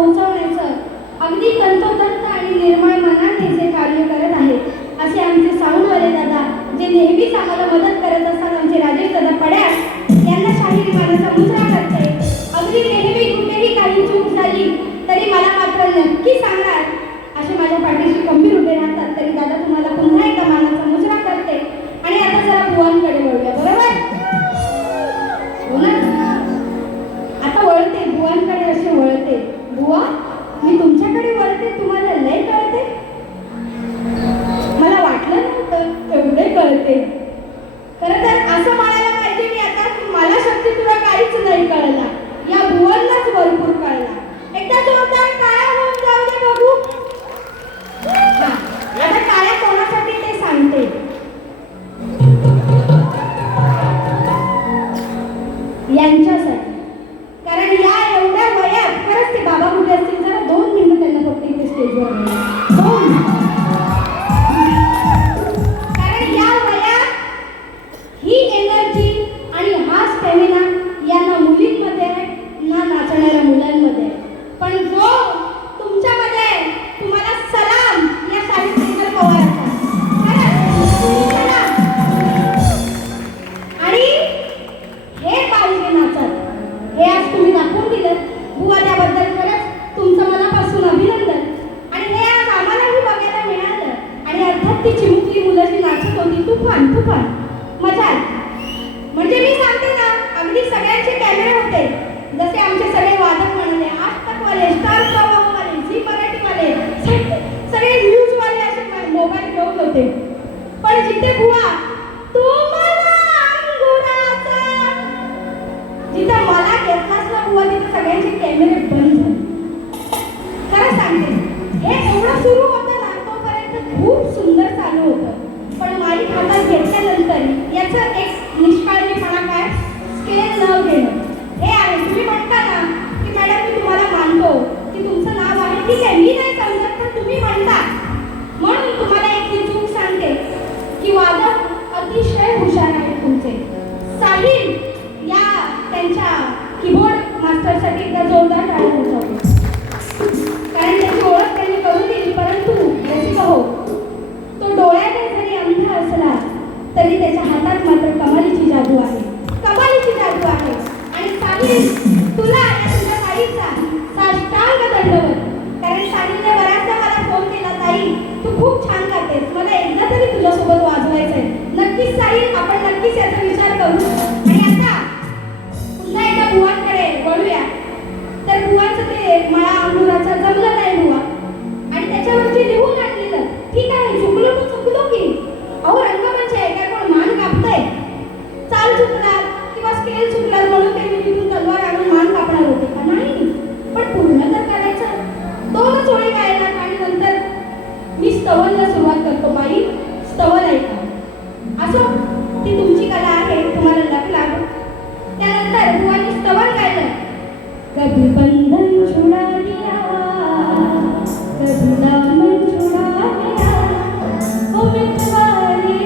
पोहोचवण्याचं अगदी तंतोतंत आणि निर्मळ मनाने जे कार्य करत आहेत असे आमचे साऊंडवाले दादा, जे नेहमीच आम्हाला मदत करत असतात, आमचे राजेश दादा पड्याळ यांना शाहीर मानाचा मुजरा करते. अगदी नेहमी कुठेही काही चूक झाली तरी मला मात्र नक्की सांगणार असे माझ्या पाठीशी खंबीर उभे राहतात. तरी दादा तुम्हाला पुन्हा एकदा मानाचा मुजरा करते. आणि आता जरा बुवांकडे वळूया, बरोबर हो ना? आता वळते बुवांकडे, असे वळते. बुवा, मी तुमच्याकडे वळते, तुम्हाला लय कळते? मला वाटलं नव्हतं एवढे कळते. खरं तर असं म्हणायला पाहिजे मी आता की मला शक्ती तुला काहीच नाही कळला, या बुवांनाच भरपूर कळला. एकदा जोरदार काळ्या होऊन जाऊ दे बघू. आता काळ्या कोणासाठी ते सांगते. यांच्यासाठी. कारण या एवढ्या वयात खरंच ते बाबा कुठे असतील, जरा 2 मिनिटं त्यांना फक्त इथे स्टेजवर दोन. कारण या वयात ही एनर्जी आणि हा स्टॅमिना यांना मुलींमध्ये आहे ना नाचणाऱ्या मुलांमध्ये. पण जो तुमच्यामध्ये तुम्हाला सलाम या शाहीर सिंगर पवारांचा. आणि हे पाहिजे नाचत, हे आज तुम्ही दाखवून दिलं. बुवा त्याबद्दल खरंच तुमचं मनापासून अभिनंदन. आणि हे आज आम्हालाही बघायला मिळालं. आणि अर्थात ती चिमुकली मुलं जी नाचत होती, तुफान तुफान मजा आली. म्हणजे मी सांगते ना, अगदी सगळ्यांचे कॅमेरे होते. जसे आमचे सगळे वादक म्हणाले, आज तक वाले, स्टार प्रवाहवाले, झी मराठीवाले, सगळे न्यूजवाले असे मोबाईल घेऊन होते. पण जिथे बुवा तुम्हाला अंगुराचा, जिथे मला घेतलाच ना बुवा, तिथे सगळ्यांचे कॅमेरे बंद झाले. खरं सांगते, हे एवढं सुरू होतं ना, तोपर्यंत खूप सुंदर चालू होतं. पण माईक हातात घेतल्यानंतर याचं एक निष्काळजीपणा काय, स्केल न घेणं हे आहे. तुम्ही म्हणता ना की मॅडम मी तुम्हाला मानतो की तुमचं नाव आहे, ठीक आहे, मी नाही समजत, पण तुम्ही म्हणता म्हणून तुम्हाला एक ती चूक सांगते की वादक अतिशय हुशार आहेत तुमचे. साहिल या त्यांच्या कीबोर्ड मास्टरसाठी एकदा जोरदार टाळ्या वाजवा. कारण त्याची ओळख त्यांनी करून दिली. परंतु रसिका हो, तो डोळ्याने जरी अंध असला तरी त्याच्या हातात मात्र कमालीची जादू आहे, कमालीची जादू आहे. आणि साहिल, तुला या तुझ्या ताईचा साष्टांग दंडवत. कारण साहिलने बऱ्याचदा मला फोन केला, ताई तू खूप छान गातेस, मला एकदा तरी तुझ्यासोबत वाजवायचंय. नक्कीच साहिल, आपण नक्कीच याचा विचार करू. आणि आता पुन्हा एकदा बुवांकडे वळूया. तर बुवांचं ते मला अंगुराचा जमलं नाही बुवा, आणि त्याच्यावरती लिहून आणलेलं, ठीक आहे चुकलो तर चुकलो की, अहो रंगमंच आहे काय, कोण मान कापतंय? चाल चुकणार किंवा स्केल चुकणार म्हणून ते मी तिथून तलवार आणून मान कापणार होते का? नाही, पण पूर्ण तर करायचं. 2 ओळी गायला आणि नंतर मी स्तवनला सुरुवात करतो. बाई स्तवन ऐका, असं ती तुमची कला आहे, तुम्हाला लक लागो. त्यानंतर बुवांनी स्तवन गायलं. कभी बंधन छुड़ा दिया, कभी दामन छुड़ा दिया, ओ मितवारे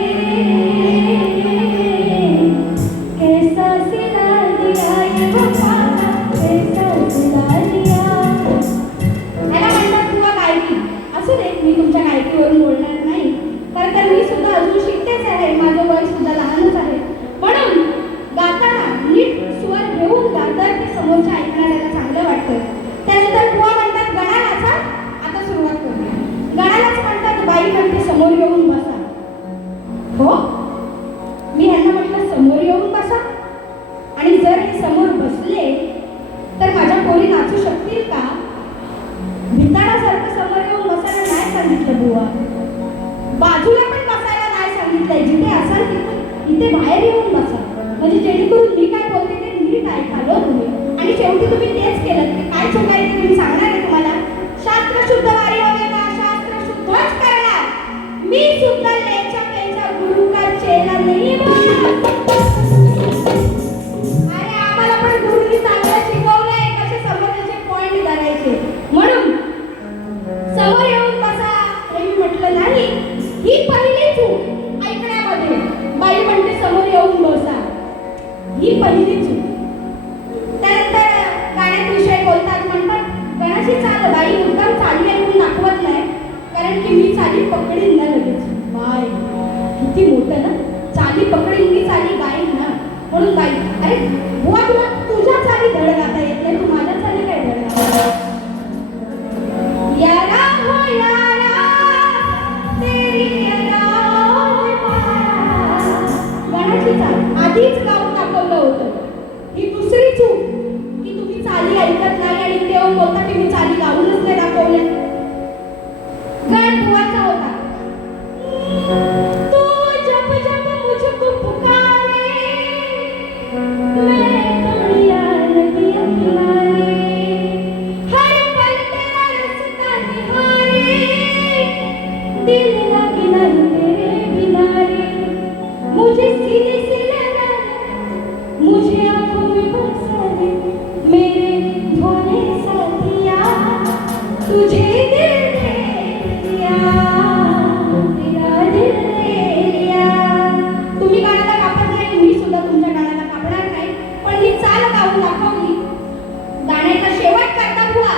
कैसा सिला दिया, ये वफा कैसा सिला दिया. याला म्हणतात बुवा गायकी. असू दे, मी तुमच्या गायकीवरून बोलणार नाही, कारण तर मी सुद्धा अजून शिकतेच आहे, माझं वय सुद्धा लहानच आहे. म्हणून गाताना नीट स्वर घेऊन गातात ते समोरच्या ऐकणाऱ्याला चांगलं वाटतं. त्यानंतर बुवा म्हणतात गणा नाचा. आता सुरुवात करूया. गणालाच म्हणतात, बाई म्हणते समोर येऊन बसा. हो, मी ह्यांना म्हटलं समोर येऊन बसा. आणि जर हे समोर बसले तर माझ्या पोरी नाचू शकतील का? भिताडासारखं समोर येऊन बसायला नाही सांगितलं बुवा, बाजूला पण बसायला नाही सांगितलंय. जिथे असाल तिथे बाहेर येऊन बसा, म्हणजे जेणेकरून मी काय बोलते ते नीट ऐकालो तुम्ही. आणि शेवटी तुम्ही तेच केलं की काय चुकायचं तुम्ही सांगणार आहे. तुम्हाला शास्त्र शुद्ध वारी हवे का? शास्त्र शुद्धच करणार. मी सुद्धा लेच्या पेच्या गुरु का चेला नाही बोलणार. अरे आम्हाला पण गुरुनी चांगलं शिकवलंय कसे समोरचे पॉइंट धरायचे. म्हणून समोर येऊन बसा हे मी म्हटलं नाही. ही पहिली चूक ऐकण्यामध्ये. बाई म्हणते समोर येऊन बसा. की मी चाली पकडीन ना लगेच. बाय किती मोठं ना, चाली पकडीन मी चाली गाईन ना. म्हणून बाई, अरे बुवा तुला तुझ्या चाली धड गाता येत नाही, तू माझ्या चाली काय धड गाता. यारा हो यारा तेरी यारा हो यारा. गाण्याची चाल आधीच गाऊन दाखवलं होतं. ही दुसरी चूक की तुम्ही चाली ऐकत नाही आणि तेव्हा बोलता की मी चाली गाऊनच नाही दाखवल्या. गण बुवाचा होता. तू जब जब मुझको पुकारे मैं दुनिया नदियां किनारे हर पल तेरा रास्ता निहारे दिल लगी नहीं तेरे बिना रे. मुझे सीने से लगा मुझे आंखों में बसा दे मेरे भोले साथिया तुझे दिल दे दिया तेरा दिल दे दिया. तुम्ही गाण्याला कापत नाही, मी सुद्धा तुमच्या गाण्याला कापणार नाही, पण ही चाल गाऊन दाखवली. गाण्याचा शेवट करता बुवा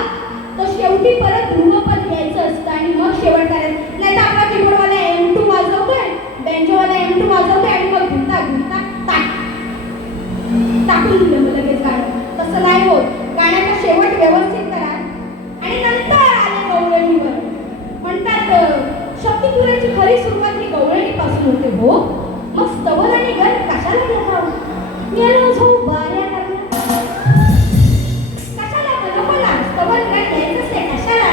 तो शेवटी परत ध्रुवपद घ्यायचं असतं आणि मग शेवट करायचं. नाही तर आपला कीबोर्डवाला M2 वाजवतोय, बेंजोवाला M2 वाजवतोय आणि मग घुमता घुमता टाकून दिलं मग लगेच गाणं. तसं नाही होत. गाण्याचा शेवट व्यवस्थित करा आणि नंतर आले गवळणीवर. म्हणतात शक्तिपुराची खरी सुरुवात ही गवळणीपासून होते. हो मग स्तवन आणि गण कशाला घेता. मी आलो जाऊ बाऱ्या कशाला नको ना. स्तवन गण घ्यायचंच नाही कशाला.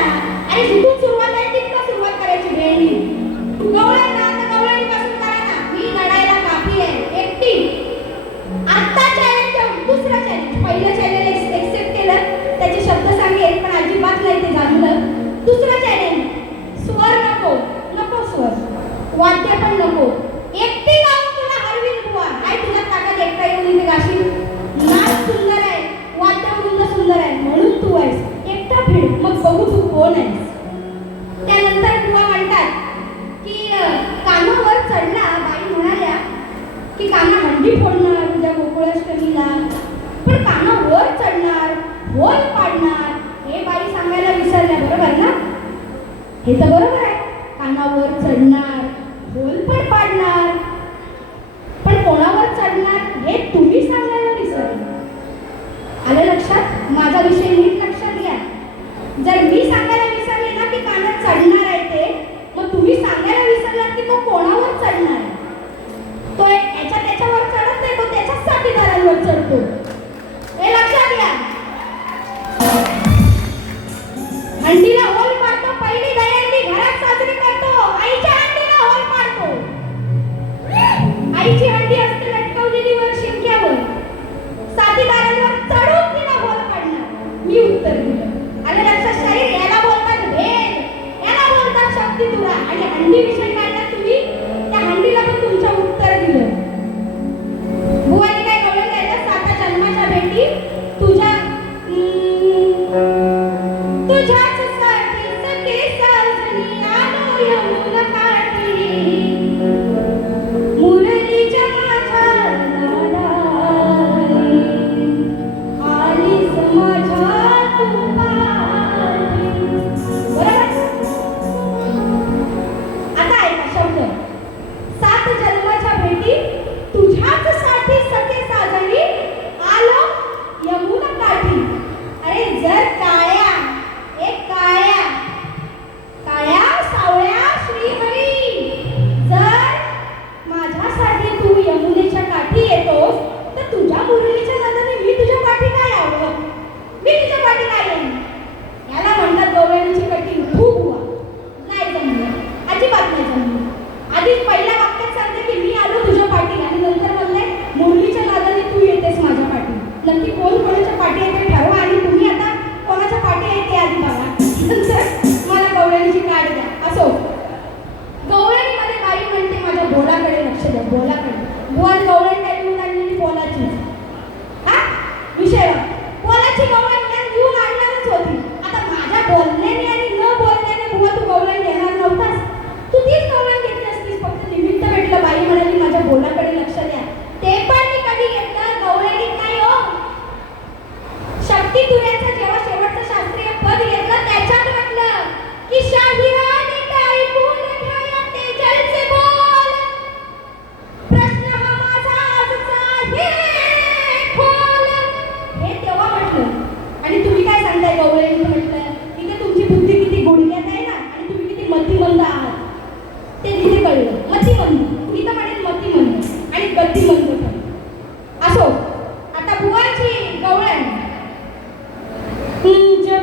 आणि जिथून सुरुवात आहे तिथं सुरुवात करायची. भेंडी गवळण ना तर गवळणीपासून करा ना. मी लढायला काफी आहे एकटी. आता चॅलेंज दुसरा चॅलेंज. पहिलं चॅलेंज एक्सेप्ट केलं, त्याचे शब्द सांगेल पण अजिबात नाही ते झालं. दुसरं चॅलेंज स्वर नको, नको स्वर, वाद्य पण नको. एकटी गाऊन तुला हरवीन बुवा. काय तुला ताकद एकटा येऊन इथे गाशील. नाच सुंदर आहे, वाद्यवृंद सुंदर आहे म्हणून तू आहेस. एकटा फिर मग बघू तू कोण आहेस. त्यानंतर बुवा म्हणतात की कानावर चढला. बाई म्हणाल्या की काना हंडी फोडणार उद्या गोकुळाष्टमीला, पण कानावर चढणार, होल पाडणार हे बाई सांगायला विसरल्या. बरोबर ना. हे तर बरोबर आहे. कानावर चढणार, होल पण पाडणार, पण कोणावर चढणार हे तुम्ही सांगायला विसरले. आलं लक्षात. माझा विषय नीट लक्षात घ्या. जर मी सांगायला विसरले ना की कानात चढणार आहे ते, मग तुम्ही सांगायला विसरलात की तो कोणावर चढणार आहे. तो त्याच्यावर चढत नाही, तो त्याच्याच साथीदारांवर चढतो. हे लक्षात घ्या. हंडीला होल पाडतो. पहिली दहीहंडी घरात साजरी करतो. आईच्या हंडीला होल पाडतो. आईची हंडी असते लटकवलेली वर शिंक्यावर. साथीदारांवर चढून तिला होल पाडणार. मी उत्तर दिलं. आलं लक्षात. शरीर याला बोलतात भेद, याला बोलतात शक्ती तुरा. आणि हंडी विषय काढला तुम्ही, त्या हंडीला पण तुमचं उत्तर दिलं. बुवाने काय गवळण द्यायचं. 7 जन्माच्या भेटी तुझ्या तुझ्याच साठी सखे साजनी आलो यमुना काठी. मुरलीच्या माझ्या लाडाने आलीस माझ्या तू पाठी. बरोबर. आता ऐका शब्द. 7 जन्माच्या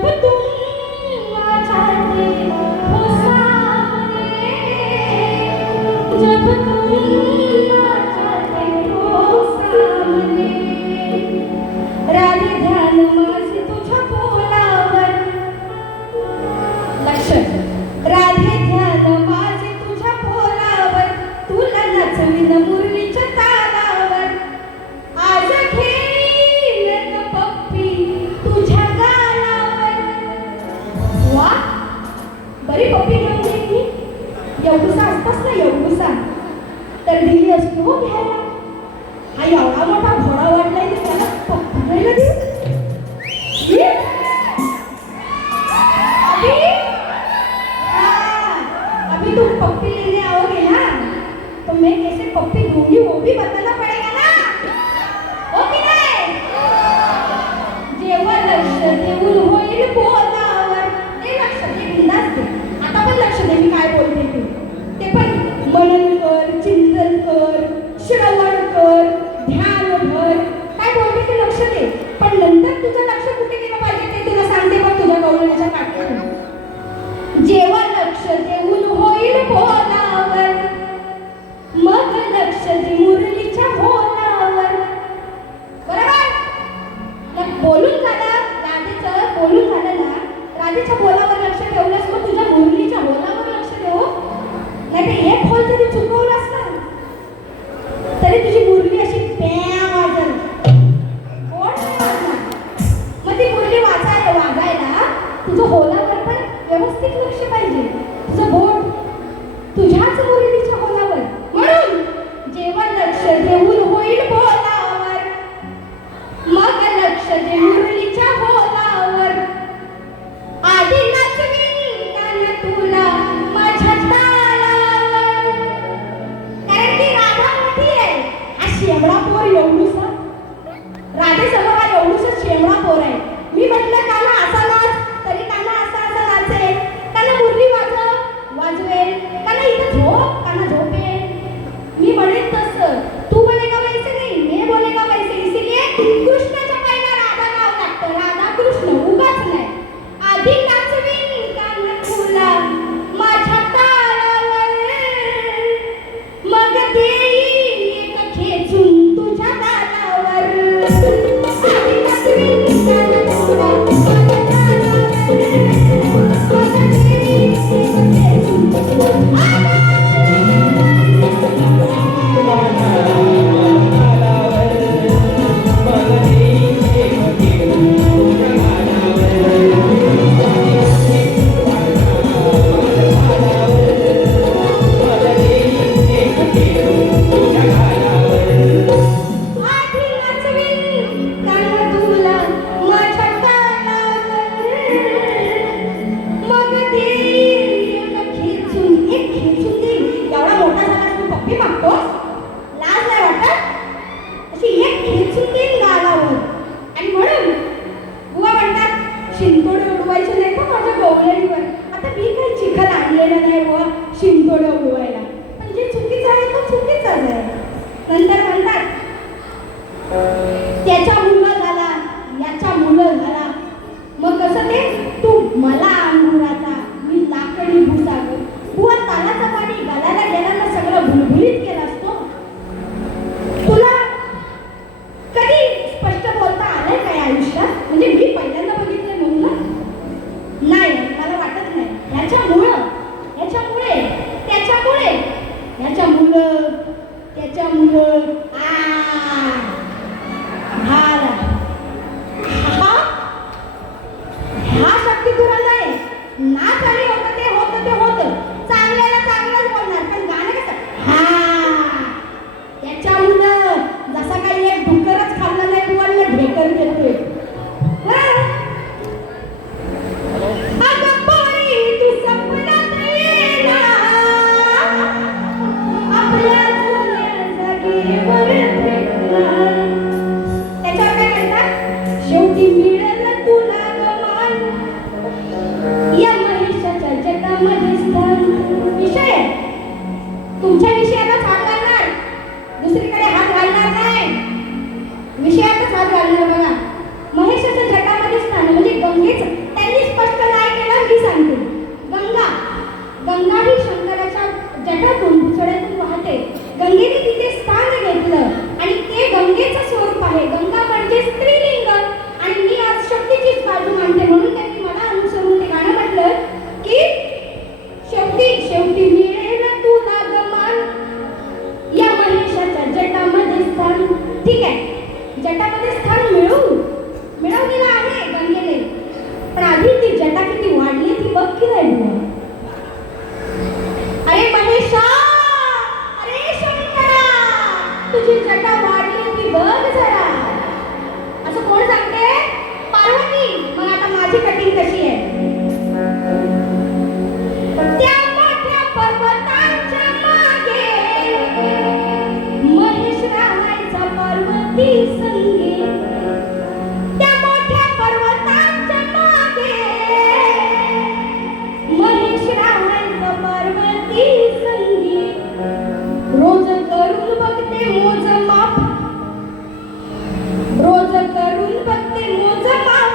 जब तुम आ जाते हो सामने, जब तुम आ जाते हो सामने, राधे ध्यान माझे तुझ्या बोलावर, लक्ष, राधे ध्यान माझे तुझ्या बोलावर, तुला नचवीन मुरलीच्या तालावर, आज खेळीन ग पप्पी तुझ्या गालावर. वा, बरी पप्पी घेऊन देईन मी. एवढूसा असतास ना, एवढूसा तर दिली असतो हो घ्यायला. हा एवढा मोठा घोडा वाढलाय की त्याला पप्पी घ्यायला देऊ. अभी? अभी तुम पप्पी लेने आओगे ना, तो मैं कैसे पप्पी दूंगी वो भी बताना पड़ेगा ना, हो की नाही? जेव्हा लक्ष देऊन होईल बोलावर, ते लक्ष दे, बिंदास दे. आता पण लक्ष दे मी काय बोलते ते पण मनन कर, चिंतन कर, श्रवण कर, ध्यान धर, काय बोलते ते लक्ष दे. पण नंतर तुझं लक्ष कुठे गेलं पाहिजे ते तुला सांगते बघ तुझ्या गौरवाच्या काठ्यातून. जेव्हा लक्ष देऊन होईल बोलावर, मग लक्ष दे मुरलीच्या बोलावर. बरोबर? मग बोलून झालं राधेचं, बोलून झालं ना, राधेच्या बोलावर लक्ष ठेवलंस, मग तुझ्या मुरलीच्या बोलावर लक्ष ठेव. नाही तर एक खोल जरी चुकवलास ना तरी तुझी मुरली अशी प्या वाजल, कोण नाही वाजणार. मग ती मुरली वाजायला तुझं बोलावर पण व्यवस्थित लक्ष पाहिजे, तुझं बोट तुझ्याच मुरलीच्या बोलावर. म्हणून जेव्हा लक्ष देऊन होईल बोलावर, मग लक्ष दे मुरलीच्या बोलावर, आधी नाचवीन कान तुला माझ्या तालावर. कारण की राधा मोठी आहे, हा शेवडा पोर एवढूसा, राधेसमोर हा एवढूसा शेवडा पोर आहे. मी म्हटलं काना असा नाच, तरी काना असा असा नाचेल, काना मुरली वाजवेल, काना इथं झोप, काना झोपेल. मी म्हणेन तसं, तू बोलेगा वैसे नहीं, मैं बोलेगा वैसे. इसीलिए कृष्णाच्या पहिला राधा नाव लागतं, राधा कृष्ण, उगाच नाही. आधी नाचवीन कान तुला माझ्या तालावर, मग देईन एक खेचून तुझ्या गालावर. आधी नाचवीन कान तुला माझ्या तालावर, मग देईन एक खेचून तुझ्या विषयातच हात घालणार बघा. महेशाच्या जटामध्ये स्नान म्हणजे गंगेच त्यांनी लाईन कशी आहे. त्या मोठ्या पर्वताच्या मागे महेश राहायचा पार्वती संगे. त्या मोठ्या पर्वताच्या मागे महेश राहायचा पार्वती संगे. रोज करून बघते मोजमाप, रोज करून बघते मोजमाप,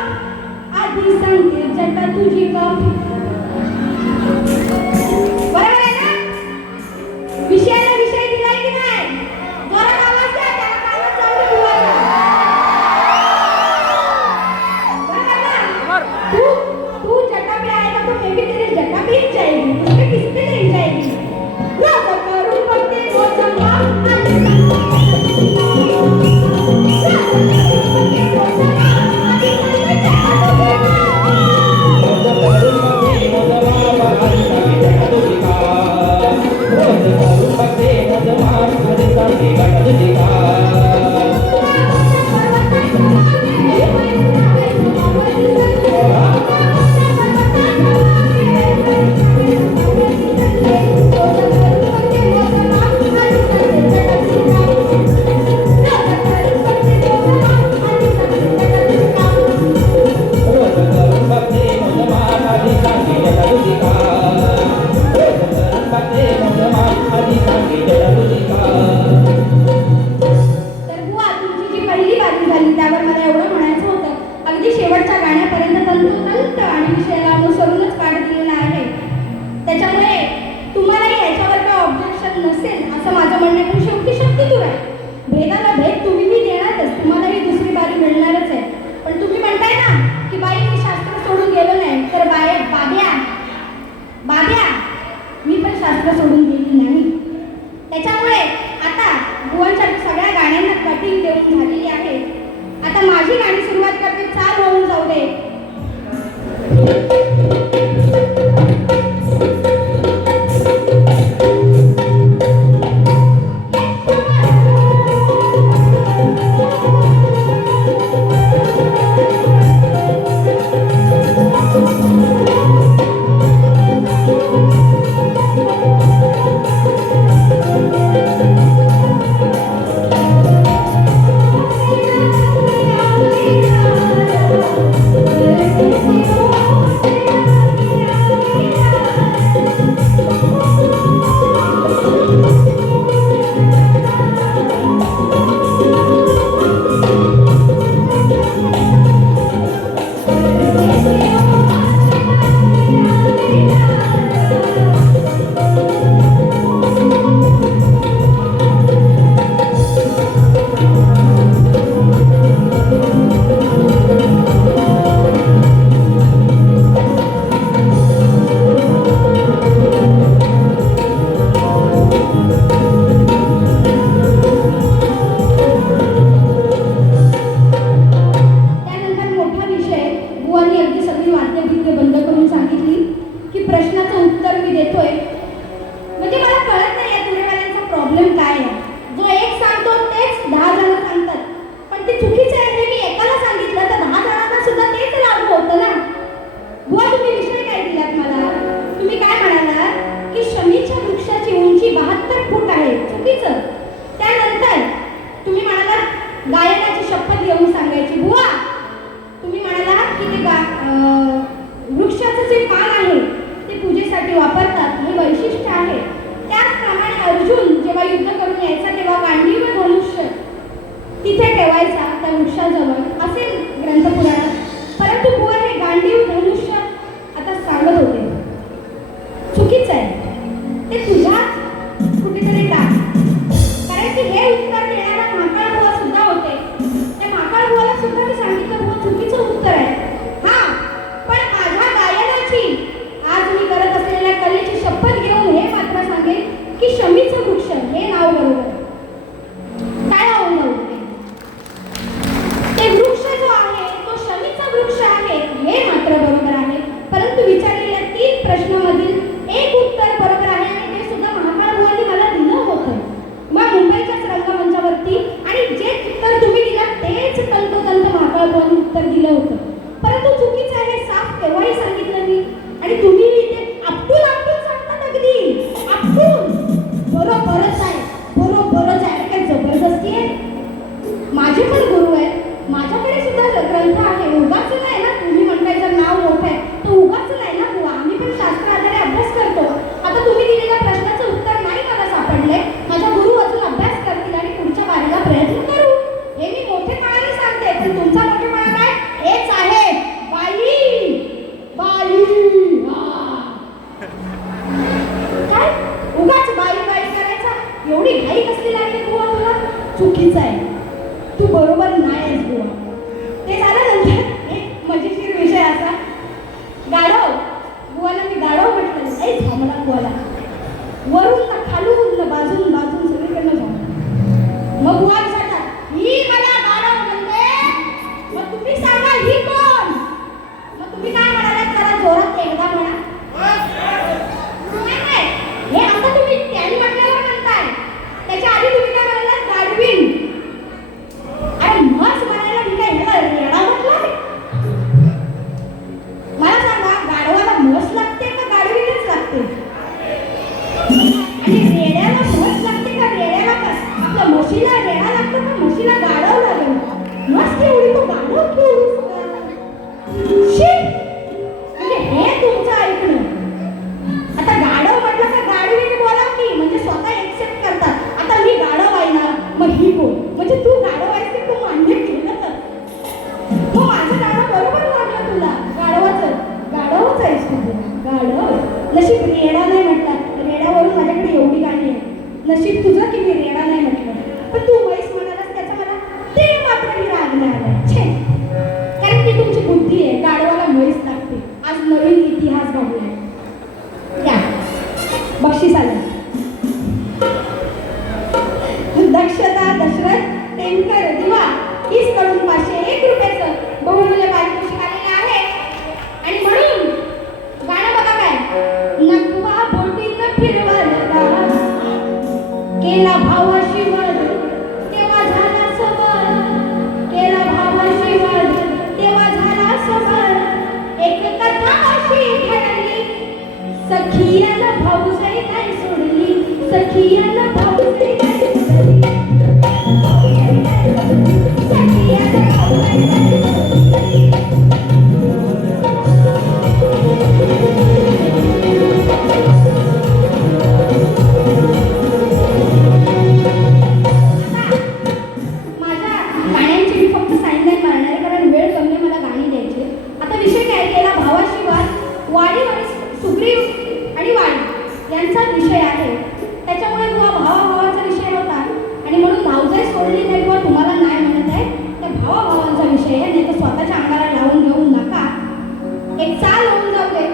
आधी सांगते जटा तुझी बाप. बरोबर आहे ना? विषयाला विषय दिलाय की नाही? जोरात आवाज द्या, त्याला कानात जाऊ दे बुवाला. बरोबर ना? तू जटा पे आएगा तो मैं भी तेरे जटा पे ही जाएगी, उसके किस पे नहीं जाएगी. रोज करून बघते मोजमाप, आधी सोडून गेली नाही. त्याच्यामुळे आता बुवांच्या सगळ्या गाण्यांना कटिंग देऊन झालेली आहे. आता माझी गाणी सुरुवात करते, चाल होऊन जाऊ दे. उत्तर दिलं होतं, परंतु चुकीचं आहे हे साफ केलं. एवढी घाई कसली लागली बुवा तुला? चुकीचं आहे, तू बरोबर नाही आहेस बुवा. ते झाल्यानंतर एक मजेशीर विषय असा, गाढव बुवाला मी गाढव म्हटलं, नाही थांबला बुवाला, वरून ना खालून ना बाजून बाजून सगळीकडनं झालं. मग बुवा विचारतात, ही मला गाढव म्हणते, मग तुम्ही सांगा ही कोण? मग तुम्ही काय म्हणालात? जरा जोरात एकदा म्हणा. नाही, हे आता तुम्ही त्यांनी म्हटल्यावर म्हणताय, त्याच्या आधी तुम्ही काय म्हणालात? गाढवीन. अरे म्हस म्हणायला मी काय ह्याला रेडा म्हटलं? मला सांगा, गाढवाला म्हस लागते का गाढवीनच लागते? आणि रेड्याला म्हस लागते का रेड्याला आपल्या म्हशीला रेडा लागतो का म्हशीला गाढव लागेल? म्हस केवढी तो गाढव केवढी? म्हणजे हे तुमचं ऐकणं. आता गाढव म्हटलं का गाढवीने बोलाव की, म्हणजे स्वतः एक्सेप्ट करतात. आता मी गाढव आहे ना, मग ही कोण? म्हणजे तू गाढव आहेस की तू मान्य केलं तर हो माझं गाढव बरोबर वाटलं तुला. गाढवच आहेस तू. गाढव नशीब रेडा नाही म्हटला. रेड्यावरून माझ्याकडे एवढी गाणी आहे. नशीब तुझं की मी रेडा नाही म्हटलं. पण तू म्हैस म्हणालास त्याचा मला ते मात्र मी राग नाही आलाय. छे, कारण ती तुमची बुद्धी आहे. गाढवाला म्हैस लागते. आज नवीन इतिहास घडलाय. या बक्षीस आलं. दक्षता दशरथ टेंकर दिवा हीच कडून 501 रुपयाचं बहुमूल्य पारितोषिक आलेलं आहे. आणि म्हणून गाणं बघा काय, नगवा बोटीनं फिरवला केला भावाशी वध तेव्हा झाला समर. केला भावाशी वध तेव्हा झाला समर. एक कथा अशी घडली, सखियानं भाऊजाई नाही सोडली. सखियानं भाऊजाई नाही सोडली. सखियानं भाऊजाई नाही सोडली. माझ्या गाण्यांची मी फक्त साईन नाही मारणार आहे, कारण वेळ कमी मला गाणी द्यायची. आता विषय काय केला, भावाशिवाय वाडी आणि सुग्रीव आणि वाडी यांचा विषय आहे. त्याच्यामुळे तुला भावाभावाचा विषय होता आणि म्हणून भाऊजाई सोडली नाही किंवा तुम्हाला नाही म्हणत आहे, त्या भावाभावांचा विषय आहे. नाही तर स्वतःच्या अंगाला लावून घेऊ नका. एक चाल होऊन जाऊ दे.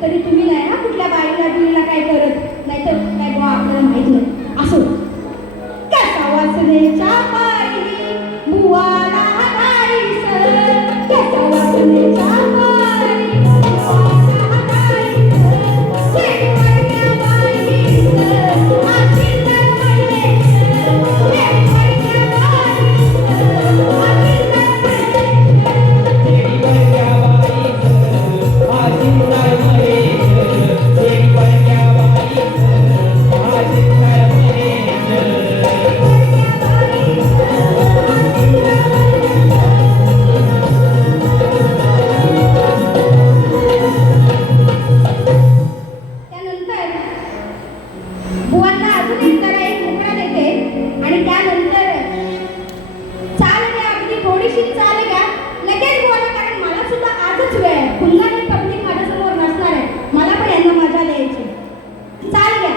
तरी तुम्ही नाही ना कुठल्या बाईला बिलीला काय करत, नाहीतर मला माहित नाही. असो, कसा वाचनेच्या पायरी बुवाला हाताळीस, कसा वाचनेच्या पायरी बुवाला हाताळीस, शेवटच्या बाईस आजी तर म्हणलेस, शेवटच्या बाईस आजी तर बुवांना अजून एक जरा एक मुकरा देते आणि त्यानंतर चाल घ्या, अगदी थोडीशी चाल घ्या लगेच बुवाला, कारण मला सुद्धा आजच वेळ आहे. पुन्हा हे पब्लिक माझ्यासमोर नसणार आहे, मला पण यांना मजा द्यायची. चाल घ्या.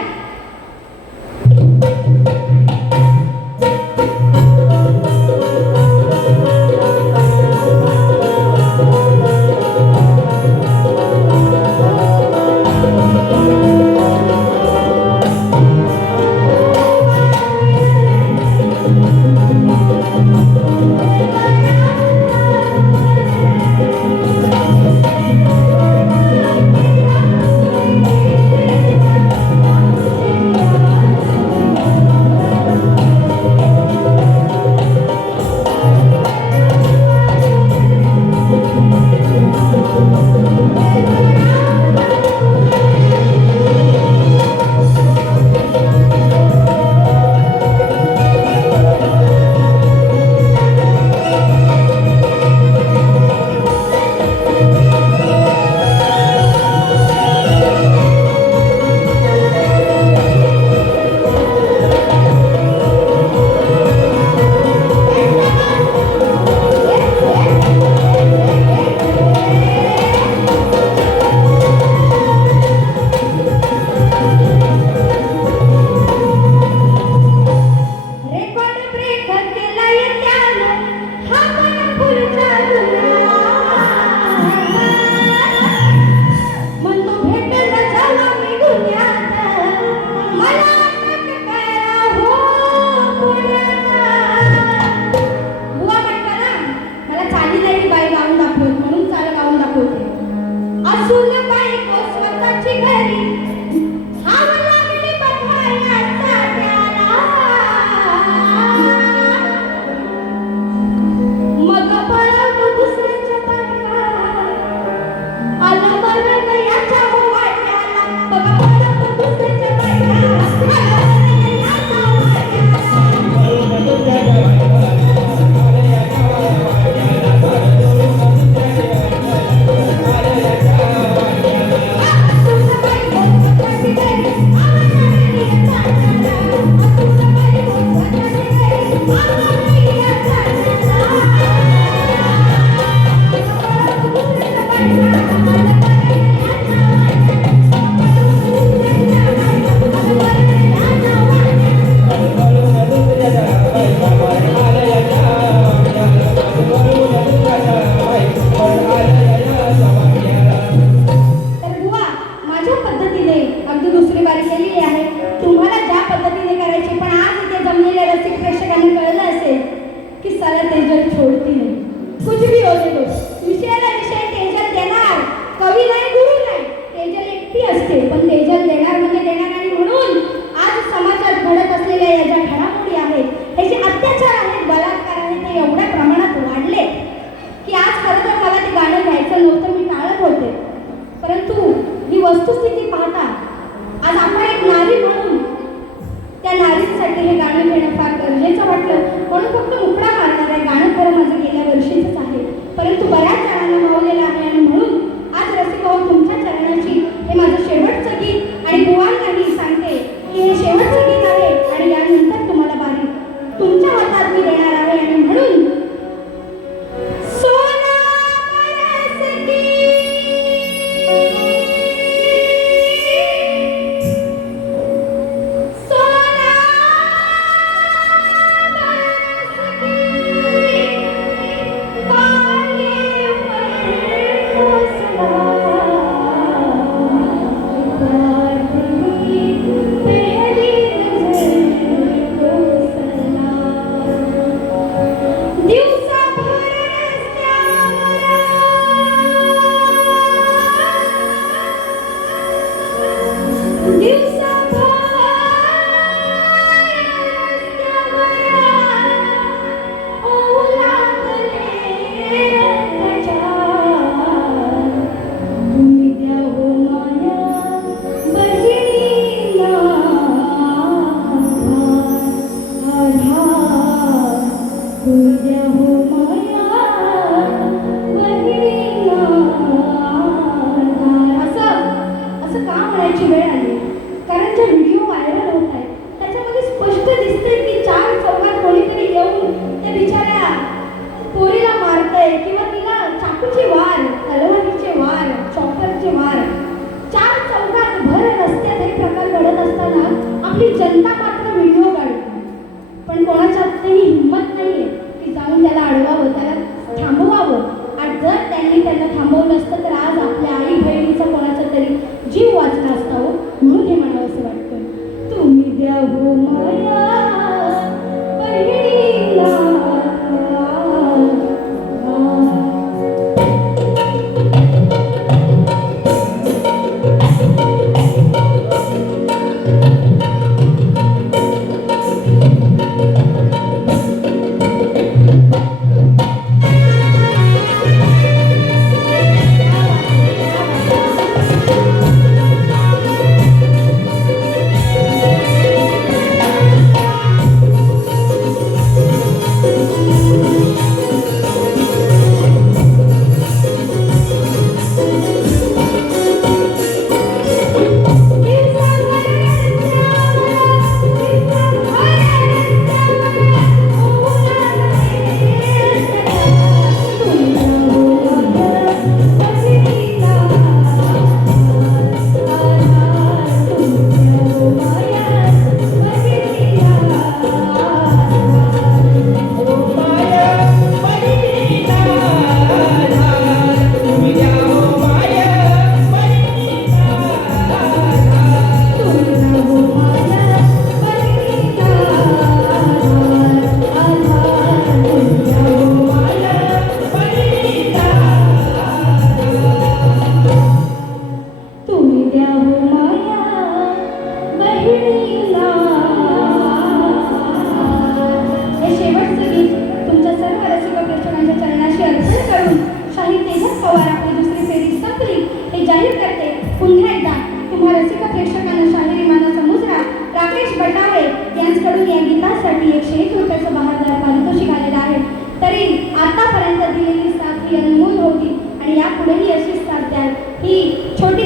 पुन्हा एकदा तुम्हा रसिक प्रेक्षकांना शाहिरी मानाचा मुजरा राकेश बटावळे यांच्याकडून या गीतासाठी 101 रुपयाचं बहादर पारितोषिक आलेलं आहे. तरी आतापर्यंत दिलेली साथ ही अनमोल होती आणि यापुढेही अशीच साथ द्याल ही छोटी